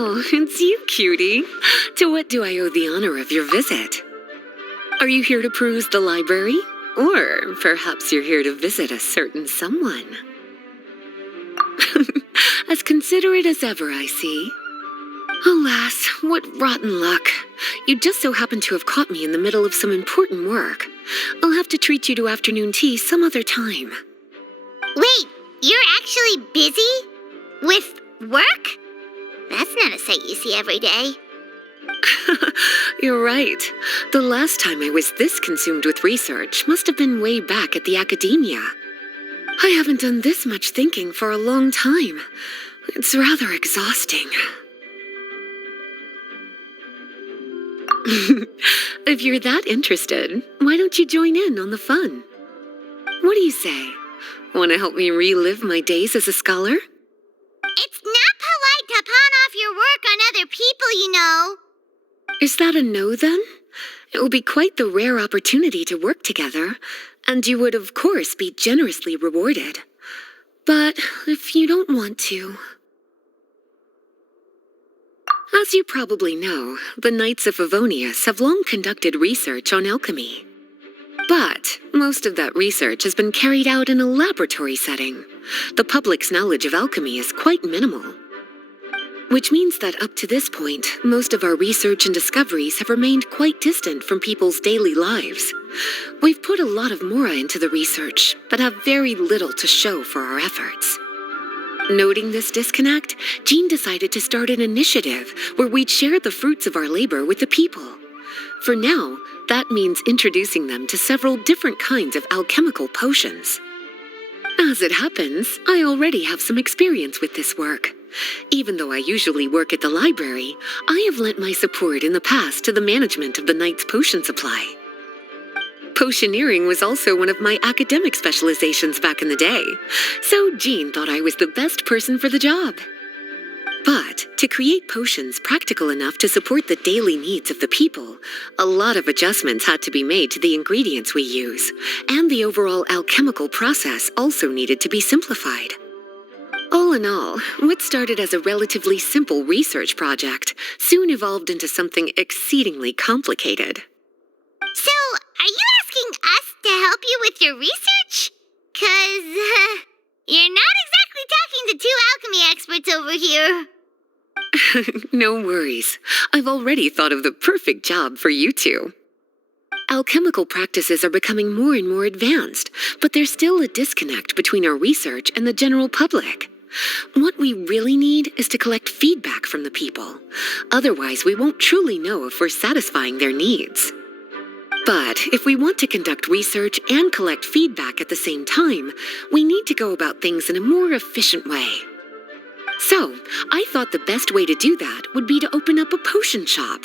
Oh, it's you, cutie. To what do I owe the honor of your visit? Are you here to peruse the library? Or perhaps you're here to visit a certain someone? As considerate as ever, I see. Alas, what rotten luck. You just so happen to have caught me in the middle of some important work. I'll have to treat you to afternoon tea some other time. Wait, you're actually busy? With work? That's not a sight you see every day. You're right. The last time I was this consumed with research must have been way back at the academia. I haven't done this much thinking for a long time. It's rather exhausting. If you're that interested, why don't you join in on the fun? What do you say? Want to help me relive my days as a scholar? It's not polite to pawn off your work on other people, you know. Is that a no, then? It will be quite the rare opportunity to work together, and you would, of course, be generously rewarded. But if you don't want to... As you probably know, the Knights of Favonius have long conducted research on alchemy. But most of that research has been carried out in a laboratory setting. The public's knowledge of alchemy is quite minimal. Which means that up to this point, most of our research and discoveries have remained quite distant from people's daily lives. We've put a lot of mora into the research, but have very little to show for our efforts. Noting this disconnect, Jean decided to start an initiative where we'd share the fruits of our labor with the people. For now, that means introducing them to several different kinds of alchemical potions. As it happens, I already have some experience with this work. Even though I usually work at the library, I have lent my support in the past to the management of the Knight's potion supply. Potioneering was also one of my academic specializations back in the day, so Jean thought I was the best person for the job. But to create potions practical enough to support the daily needs of the people, a lot of adjustments had to be made to the ingredients we use, and the overall alchemical process also needed to be simplified. All in all, what started as a relatively simple research project soon evolved into something exceedingly complicated. So, are you asking us to help you with your research? 'Cause, you're not exactly talking to two alchemy experts over here. No worries. I've already thought of the perfect job for you two. Alchemical practices are becoming more and more advanced, but there's still a disconnect between our research and the general public. What we really need is to collect feedback from the people. Otherwise, we won't truly know if we're satisfying their needs. But if we want to conduct research and collect feedback at the same time, we need to go about things in a more efficient way. So, I thought the best way to do that would be to open up a potion shop.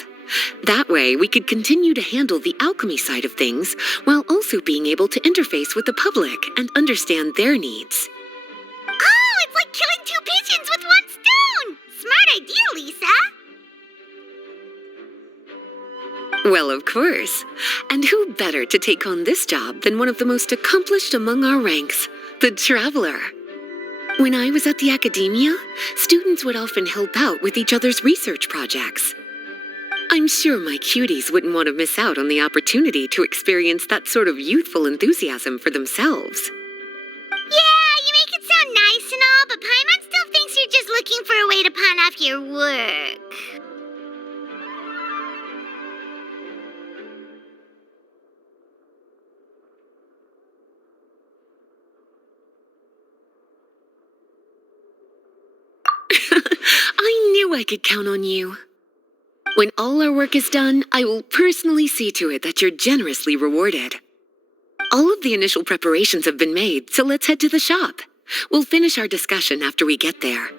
That way, we could continue to handle the alchemy side of things while also being able to interface with the public and understand their needs. Oh, it's like killing two pigeons with one stone! Smart idea, Lisa! Well, of course. And who better to take on this job than one of the most accomplished among our ranks, the Traveler? When I was at the academia, students would often help out with each other's research projects. I'm sure my cuties wouldn't want to miss out on the opportunity to experience that sort of youthful enthusiasm for themselves. Yeah, you make it sound nice and all, but Paimon still thinks you're just looking for a way to pawn off your work. I knew I could count on you. When all our work is done, I will personally see to it that you're generously rewarded. All of the initial preparations have been made, so let's head to the shop. We'll finish our discussion after we get there.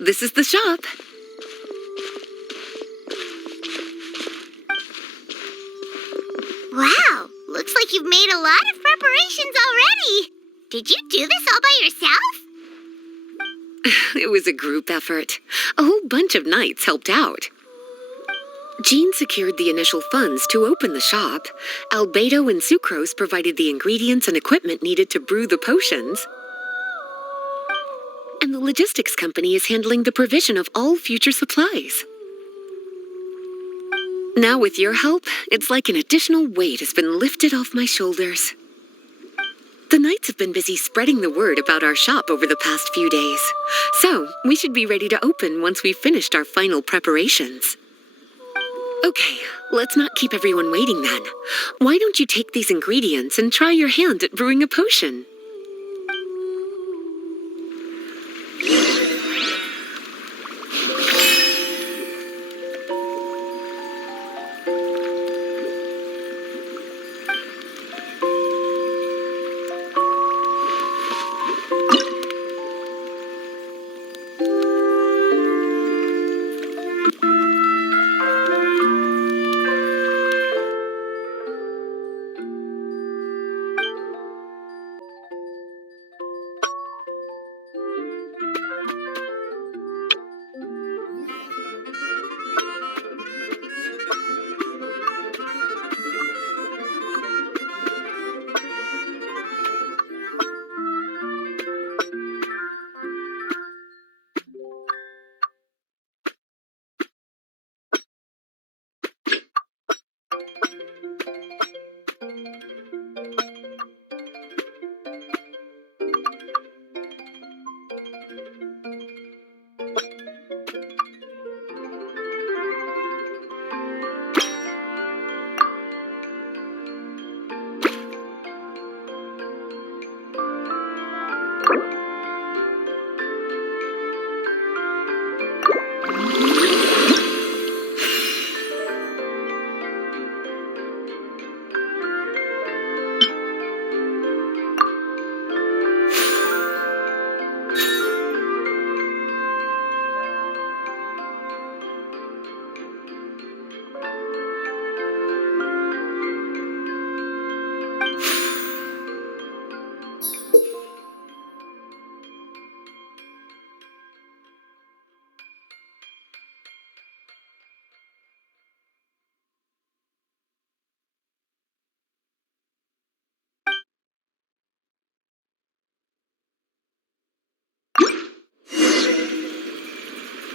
This is the shop. Wow, looks like you've made a lot of preparations already. Did you do this all by yourself? It was a group effort. A whole bunch of knights helped out. Jean secured the initial funds to open the shop. Albedo and Sucrose provided the ingredients and equipment needed to brew the potions. And the logistics company is handling the provision of all future supplies. Now with your help, it's like an additional weight has been lifted off my shoulders. The knights have been busy spreading the word about our shop over the past few days. So, we should be ready to open once we've finished our final preparations. Okay, let's not keep everyone waiting then. Why don't you take these ingredients and try your hand at brewing a potion?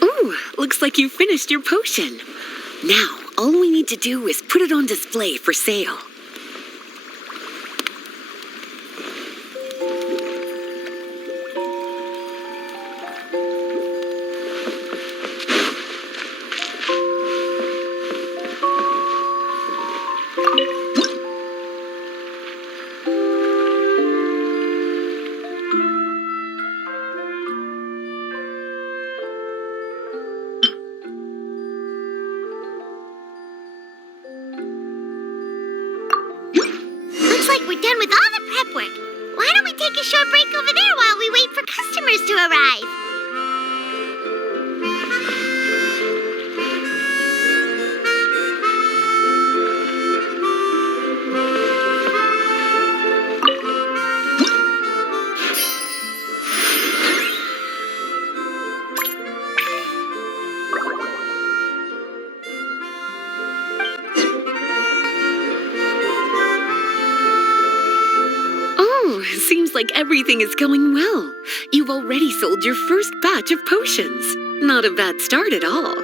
Ooh, looks like you finished your potion. Now, all we need to do is put it on display for sale. Looks like we're done with all the prep work. Why don't we take a short break over there while we wait for customers to arrive? Oh, seems like everything is going well. You've already sold your first batch of potions. Not a bad start at all.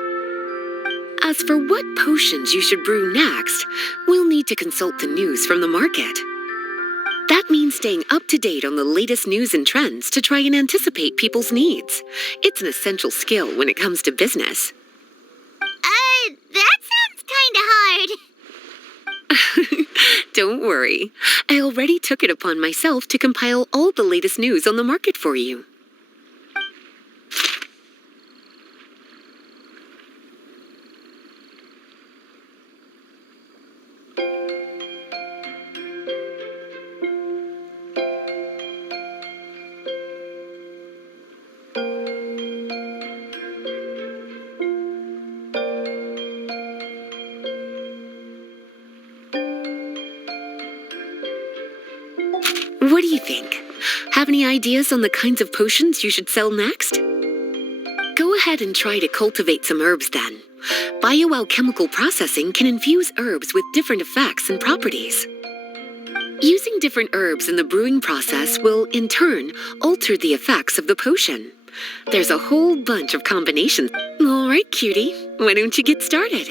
As for what potions you should brew next, we'll need to consult the news from the market. That means staying up to date on the latest news and trends to try and anticipate people's needs. It's an essential skill when it comes to business. That sounds kinda hard. Don't worry. I already took it upon myself to compile all the latest news on the market for you. What do you think? Have any ideas on the kinds of potions you should sell next? Go ahead and try to cultivate some herbs then. Bioalchemical processing can infuse herbs with different effects and properties. Using different herbs in the brewing process will, in turn, alter the effects of the potion. There's a whole bunch of combinations. All right, cutie, why don't you get started?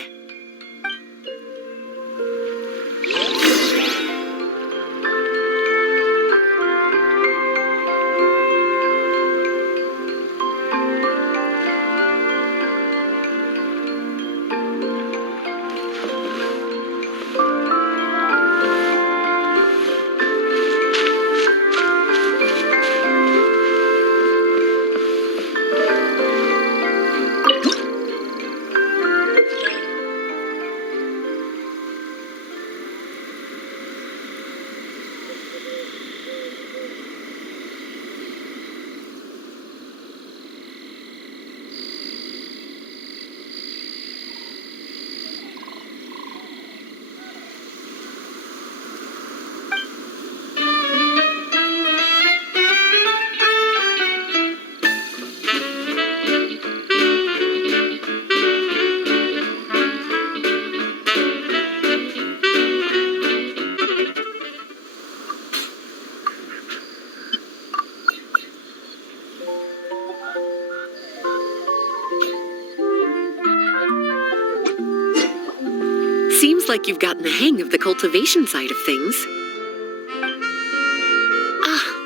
Seems like you've gotten the hang of the cultivation side of things.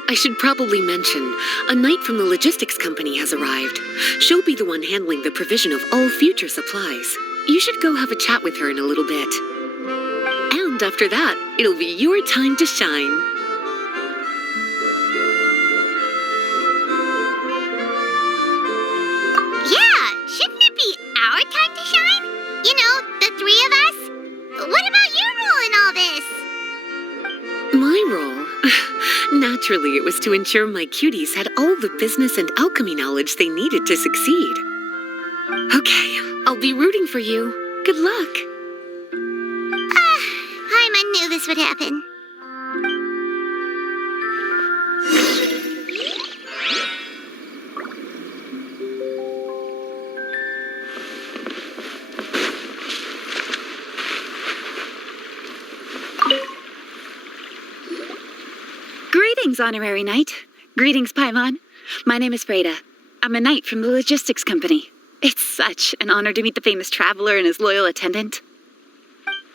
I should probably mention, a knight from the logistics company has arrived. She'll be the one handling the provision of all future supplies. You should go have a chat with her in a little bit. And after that, it'll be your time to shine. Yeah, shouldn't it be our time to shine? You know, the three of us? What about your role in all this? My role? Naturally, it was to ensure my cuties had all the business and alchemy knowledge they needed to succeed. Okay, I'll be rooting for you. Good luck. Paimon knew this would happen. Greetings, Honorary Knight. Greetings, Paimon. My name is Freda. I'm a knight from the logistics company. It's such an honor to meet the famous traveler and his loyal attendant.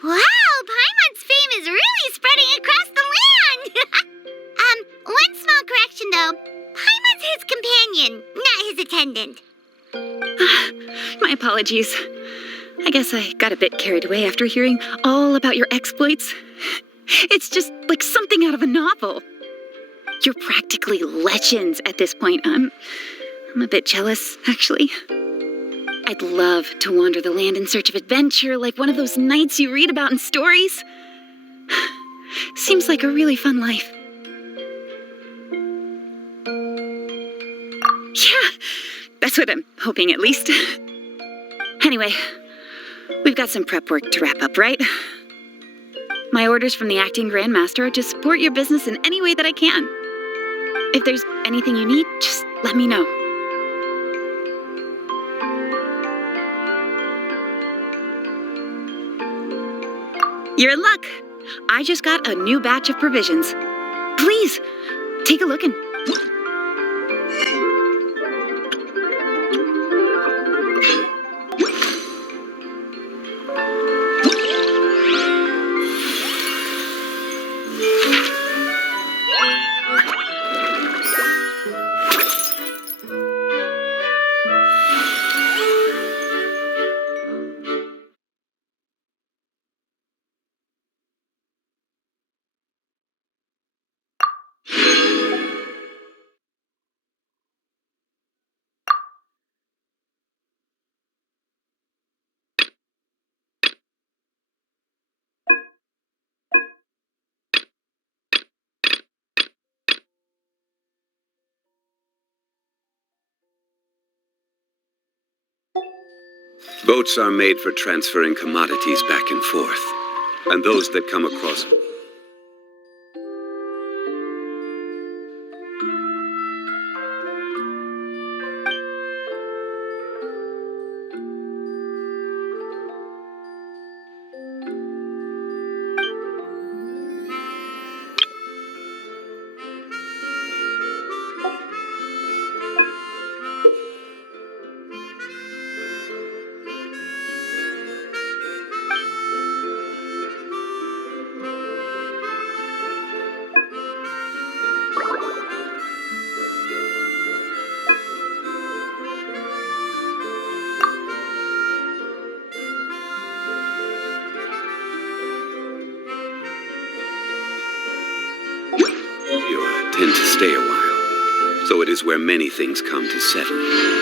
Wow, Paimon's fame is really spreading across the land! One small correction though. Paimon's his companion, not his attendant. My apologies. I guess I got a bit carried away after hearing all about your exploits. It's just like something out of a novel. You're practically legends at this point. I'm a bit jealous, actually. I'd love to wander the land in search of adventure like one of those knights you read about in stories. Seems like a really fun life. Yeah, that's what I'm hoping at least. Anyway, we've got some prep work to wrap up, right? My orders from the acting grandmaster are to support your business in any way that I can. If there's anything you need, just let me know. You're in luck. I just got a new batch of provisions. Please, take a look and... Boats are made for transferring commodities back and forth, and those that come across intend to stay a while, so it is where many things come to settle.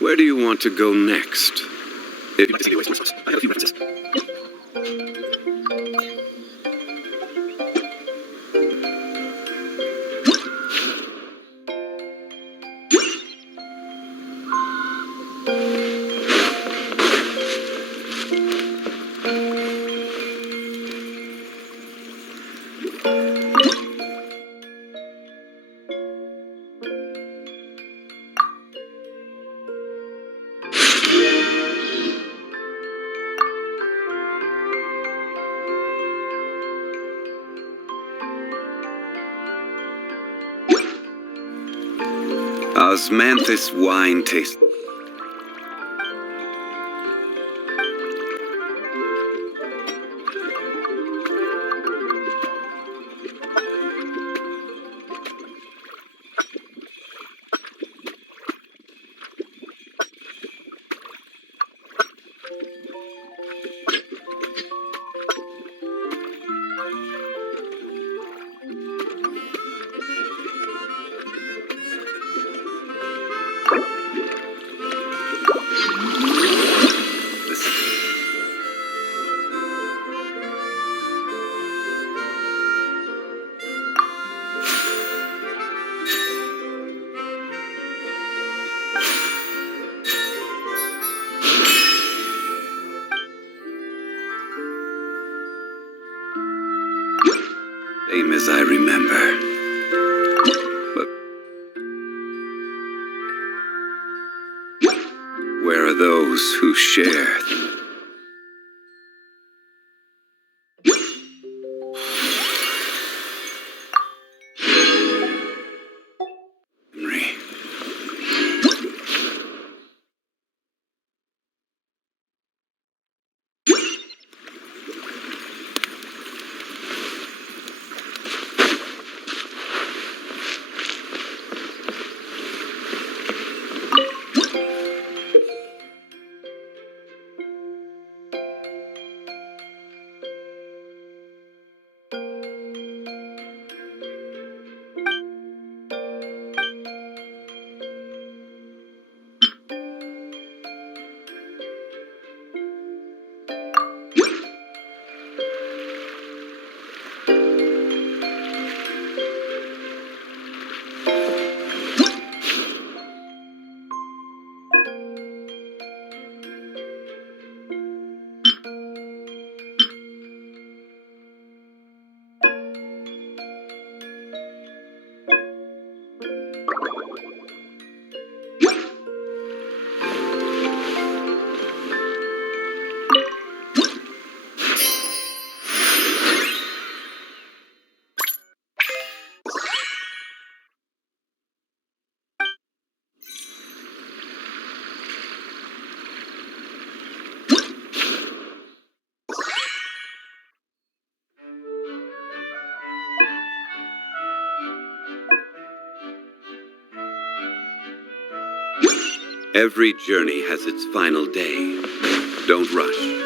Where do you want to go next? If you'd like to see the oasis source, I have a few references. Osmanthus wine taste. Same as I remember. But where are those who share? Memory. Every journey has its final day. Don't rush.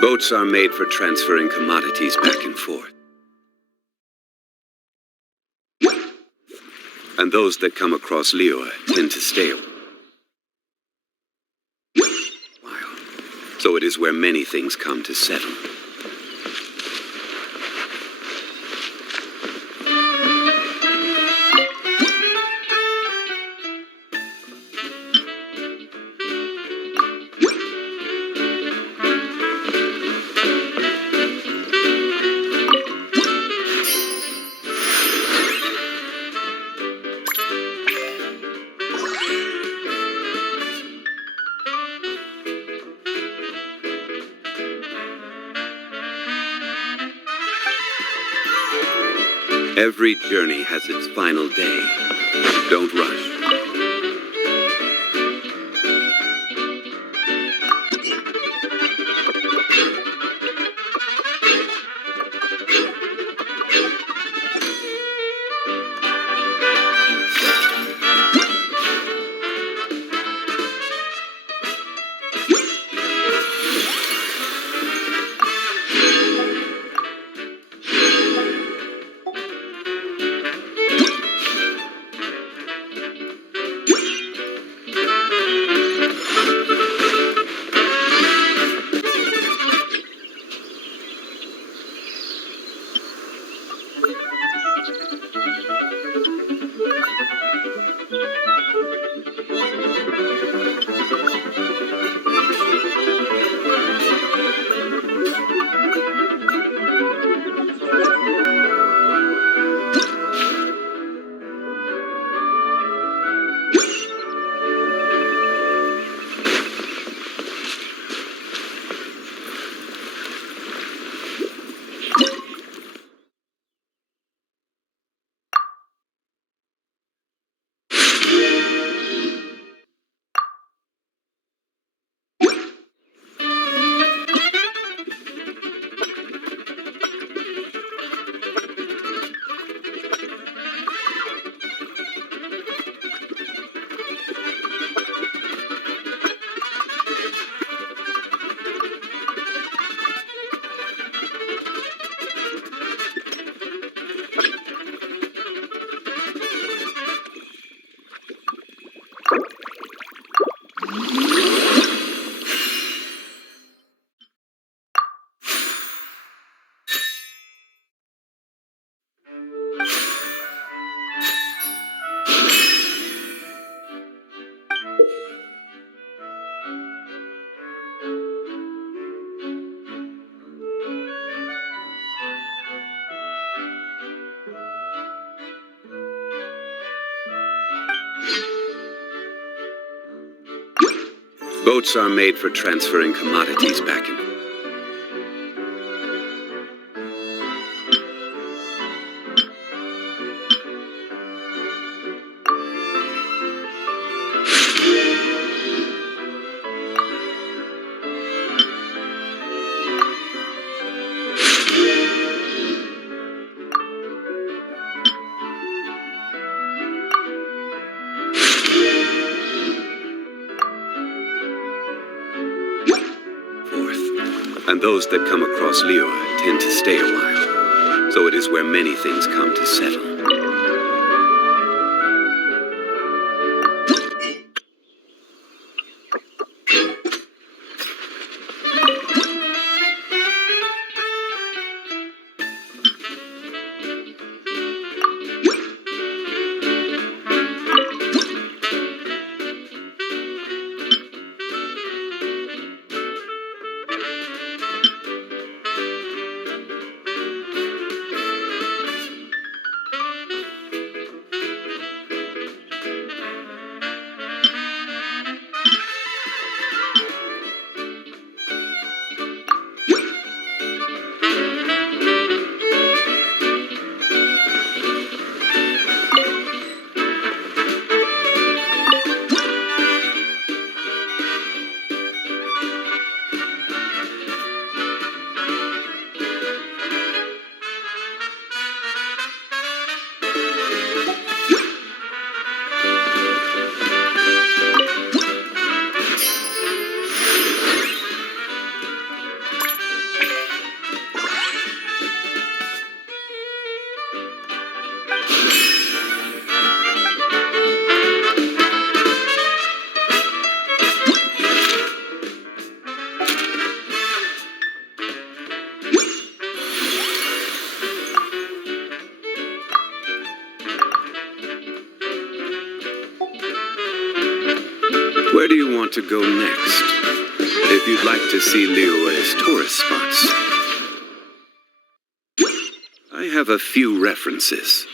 Boats are made for transferring commodities back and forth. And those that come across Liyue tend to stay a while. So it is where many things come to settle. Every journey has its final day. Don't rush. Boats are made for transferring commodities back and forth. And those that come across Liyue tend to stay a while. So it is where many things come to settle. go next. If you'd like to see Liyue's tourist spots, I have a few references.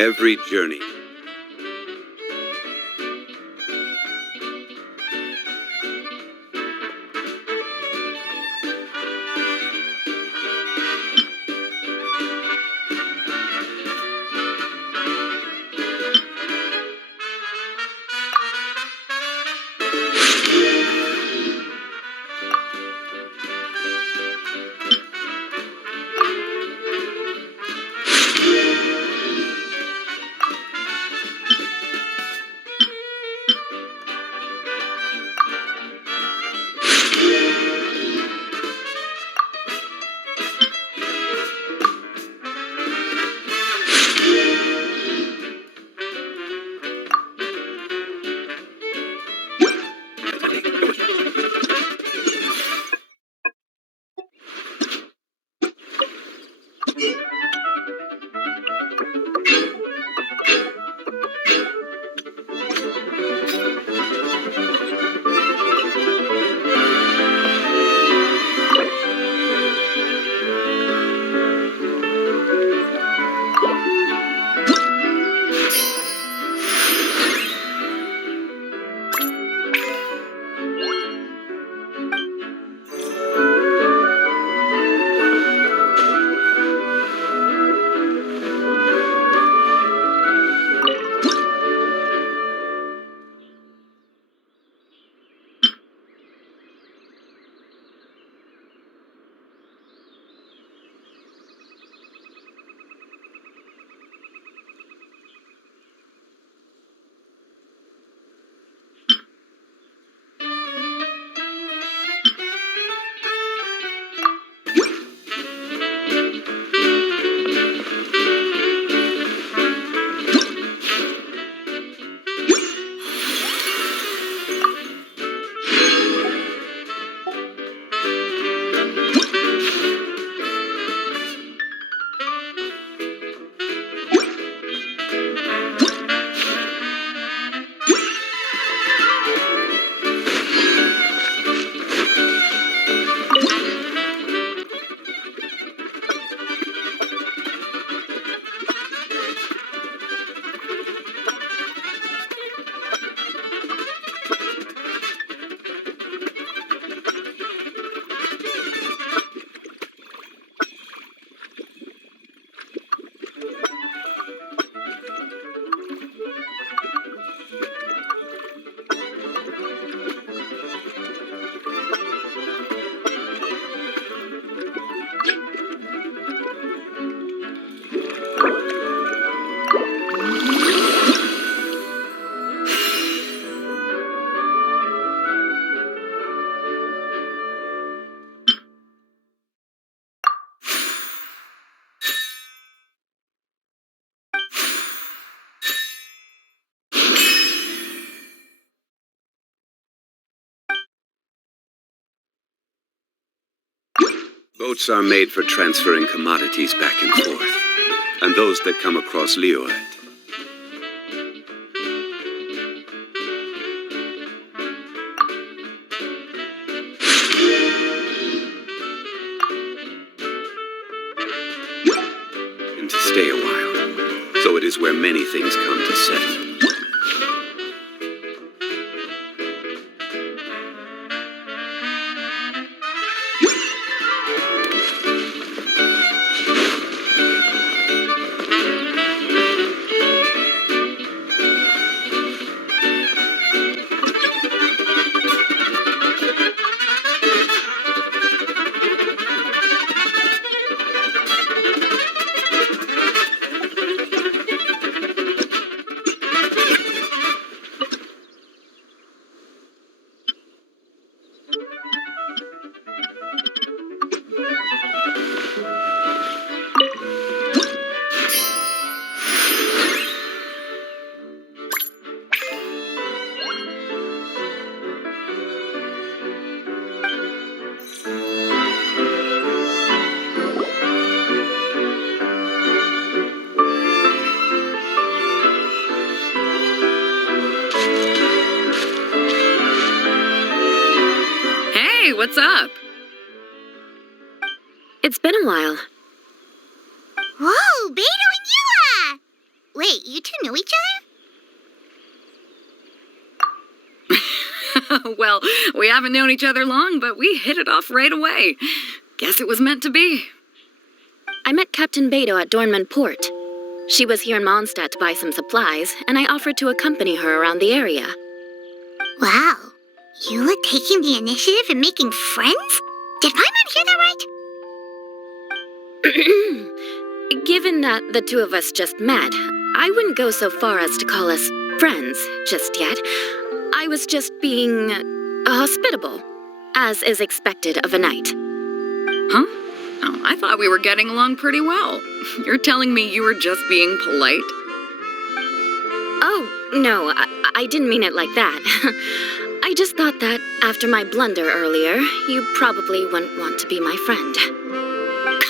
Every journey. Boats are made for transferring commodities back and forth, and those that come across Leeward. And to stay a while, so it is where many things come to settle. What's up? It's been a while. Whoa, Beto and Eula! Wait, Well, we haven't known each other long, but we hit it off right away. Guess it was meant to be. I met Captain Beto at Dornman Port. She was here in Mondstadt to buy some supplies, and I offered to accompany her around the area. Wow. You were taking the initiative and making friends? Did Paimon hear that right? Given that the two of us just met, I wouldn't go so far as to call us friends just yet. I was just being hospitable, as is expected of a knight. Huh? Oh, I thought we were getting along pretty well. You're telling me you were just being polite? Oh, no, I didn't mean it like that. I just thought that after my blunder earlier, you probably wouldn't want to be my friend.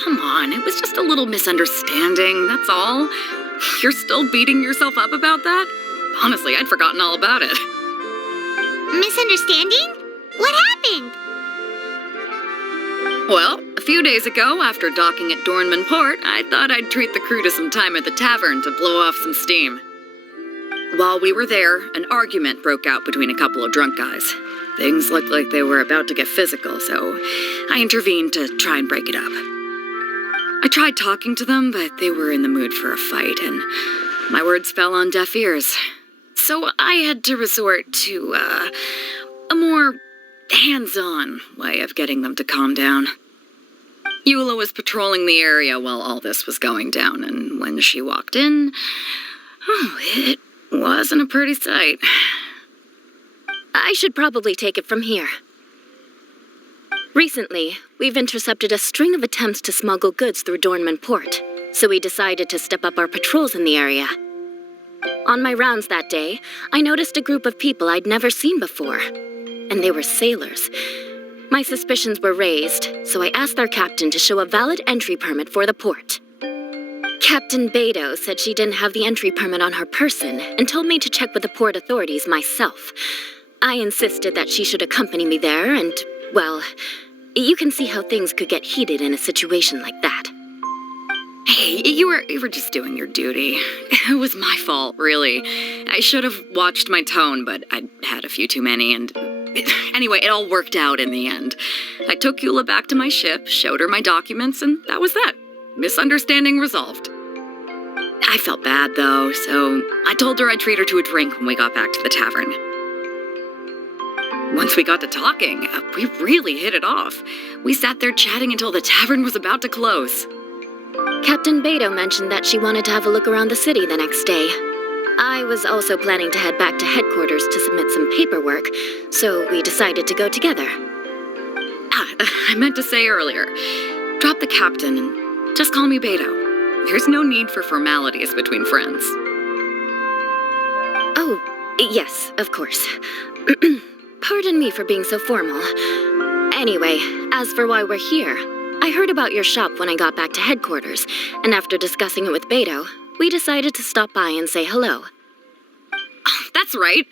Come on, it was just a little misunderstanding, that's all. You're still beating yourself up about that? Honestly, I'd forgotten all about it. Misunderstanding? What happened? Well, a few days ago, after docking at Dornman Port, I thought I'd treat the crew to some time at the tavern to blow off some steam. While we were there, an argument broke out between a couple of drunk guys. Things looked like they were about to get physical, so I intervened to try and break it up. I tried talking to them, but they were in the mood for a fight, and my words fell on deaf ears. So I had to resort to, a more hands-on way of getting them to calm down. Eula was patrolling the area while all this was going down, and when she walked in, it wasn't a pretty sight. I should probably take it from here. Recently, we've intercepted a string of attempts to smuggle goods through Dornman Port, so we decided to step up our patrols in the area. On my rounds that day, I noticed a group of people I'd never seen before, and they were sailors. My suspicions were raised, so I asked their captain to show a valid entry permit for the port. Captain Beto said she didn't have the entry permit on her person and told me to check with the port authorities myself. I insisted that she should accompany me there and, well, you can see how things could get heated in a situation like that. Hey, you were just doing your duty. It was my fault, really. I should have watched my tone, but I'd had a few too many, and anyway, it all worked out in the end. I took Eula back to my ship, showed her my documents, and that was that. Misunderstanding resolved. I felt bad, though, so I told her I'd treat her to a drink when we got back to the tavern. Once we got to talking, we really hit it off. We sat there chatting until the tavern was about to close. Captain Beto mentioned that she wanted to have a look around the city the next day. I was also planning to head back to headquarters to submit some paperwork, so we decided to go together. I meant to say earlier, drop the captain and just call me Beto. There's no need for formalities between friends. Oh, yes, of course. Pardon me for being so formal. Anyway, as for why we're here, I heard about your shop when I got back to headquarters, and after discussing it with Beto, we decided to stop by and say hello. Oh, that's right.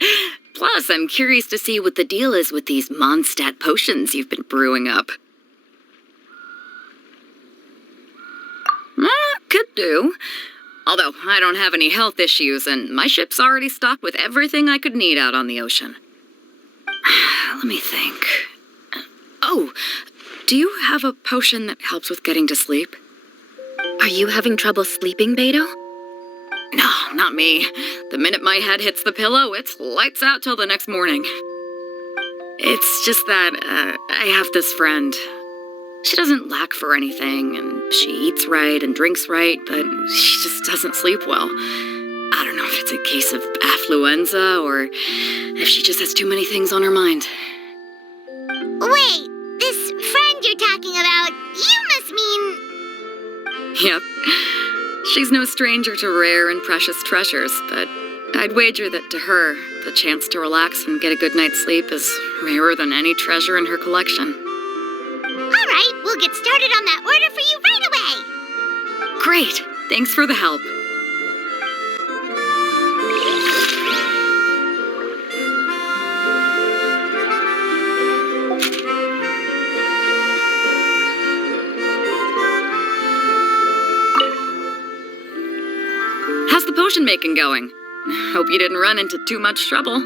Plus, I'm curious to see what the deal is with these Mondstadt potions you've been brewing up. Could do. Although, I don't have any health issues, and my ship's already stocked with everything I could need out on the ocean. Let me think. Oh, do you have a potion that helps with getting to sleep? Are you having trouble sleeping, Beto? No, not me. The minute my head hits the pillow, it's lights out till the next morning. It's just that, I have this friend. She doesn't lack for anything, and she eats right and drinks right, but she just doesn't sleep well. I don't know if it's a case of affluenza or if she just has too many things on her mind. Wait, this friend you're talking about, you must mean... Yep. She's no stranger to rare and precious treasures, but I'd wager that to her, the chance to relax and get a good night's sleep is rarer than any treasure in her collection. All right, we'll get started on that order for you right away. Great. Thanks for the help. How's the potion making going? Hope you didn't run into too much trouble.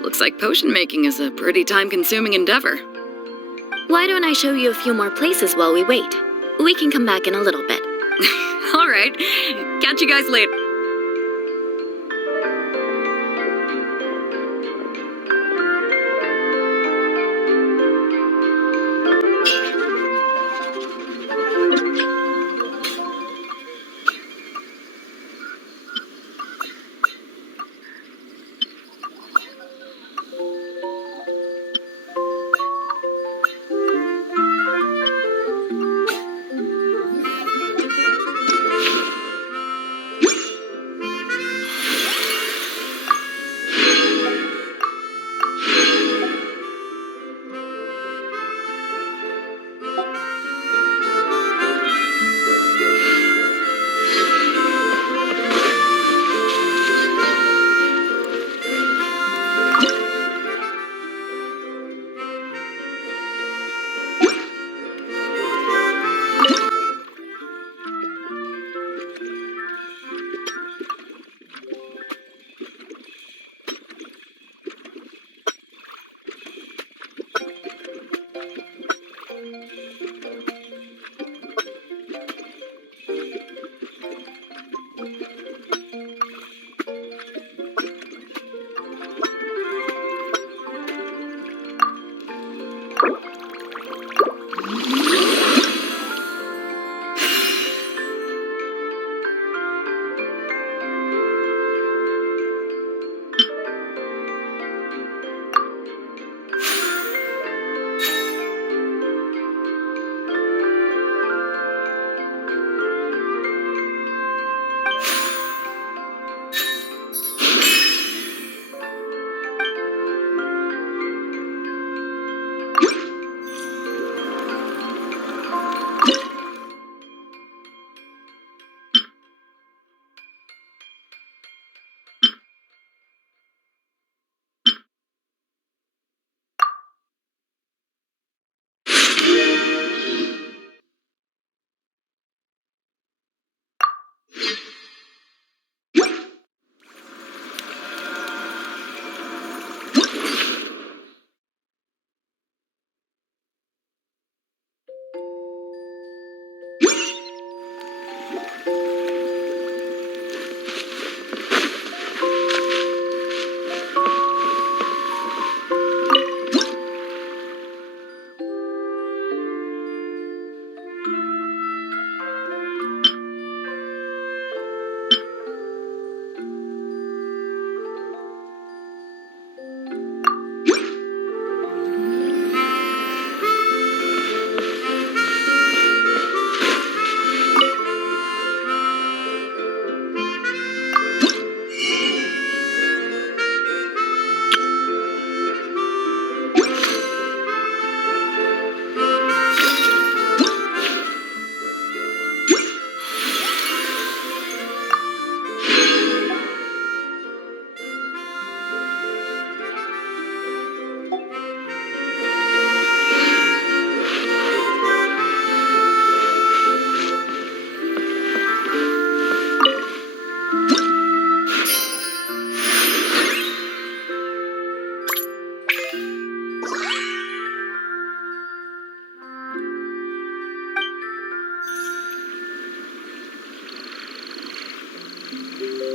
Looks like potion making is a pretty time-consuming endeavor. Why don't I show you a few more places while we wait? We can come back in a little bit. All right. Catch you guys later.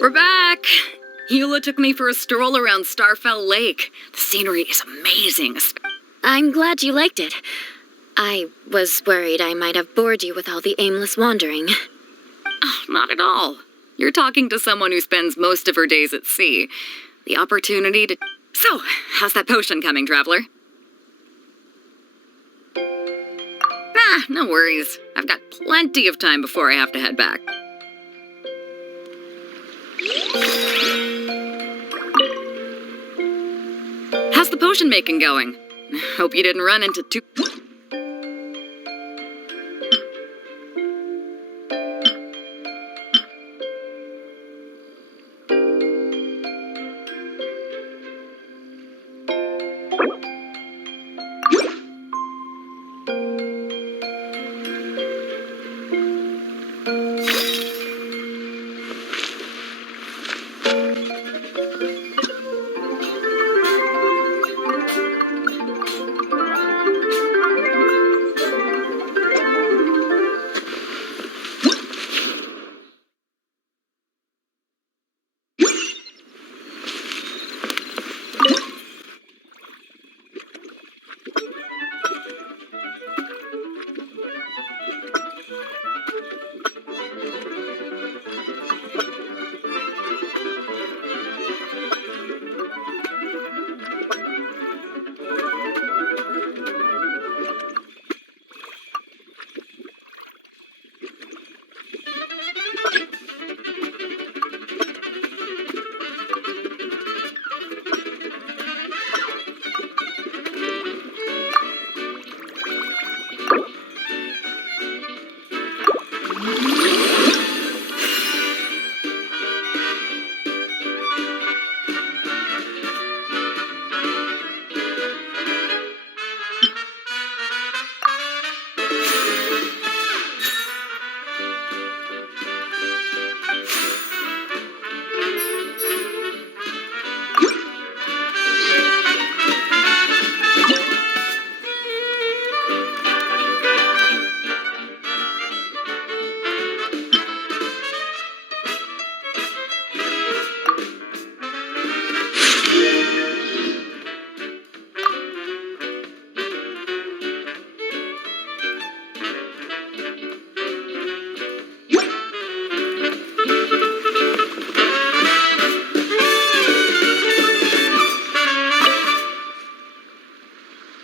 We're back! Eula took me for a stroll around Starfell Lake. The scenery is amazing. I'm glad you liked it. I was worried I might have bored you with all the aimless wandering. Oh, not at all. You're talking to someone who spends most of her days at sea. The opportunity to... So, how's that potion coming, traveler? No worries. I've got plenty of time before I have to head back. How's the potion making going? Hope you didn't run into too...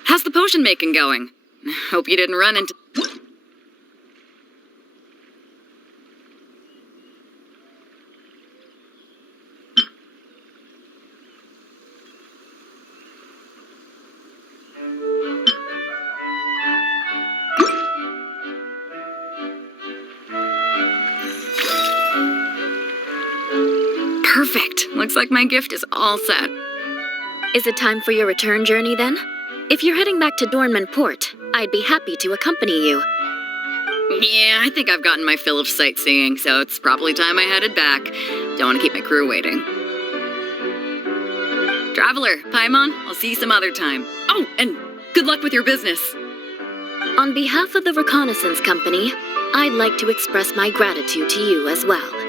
How's the potion making going? Hope you didn't run into... Perfect. Looks like my gift is all set. Is it time for your return journey then? If you're heading back to Dornman Port, I'd be happy to accompany you. Yeah, I think I've gotten my fill of sightseeing, so it's probably time I headed back. Don't want to keep my crew waiting. Traveler, Paimon, I'll see you some other time. Oh, and good luck with your business. On behalf of the Reconnaissance Company, I'd like to express my gratitude to you as well.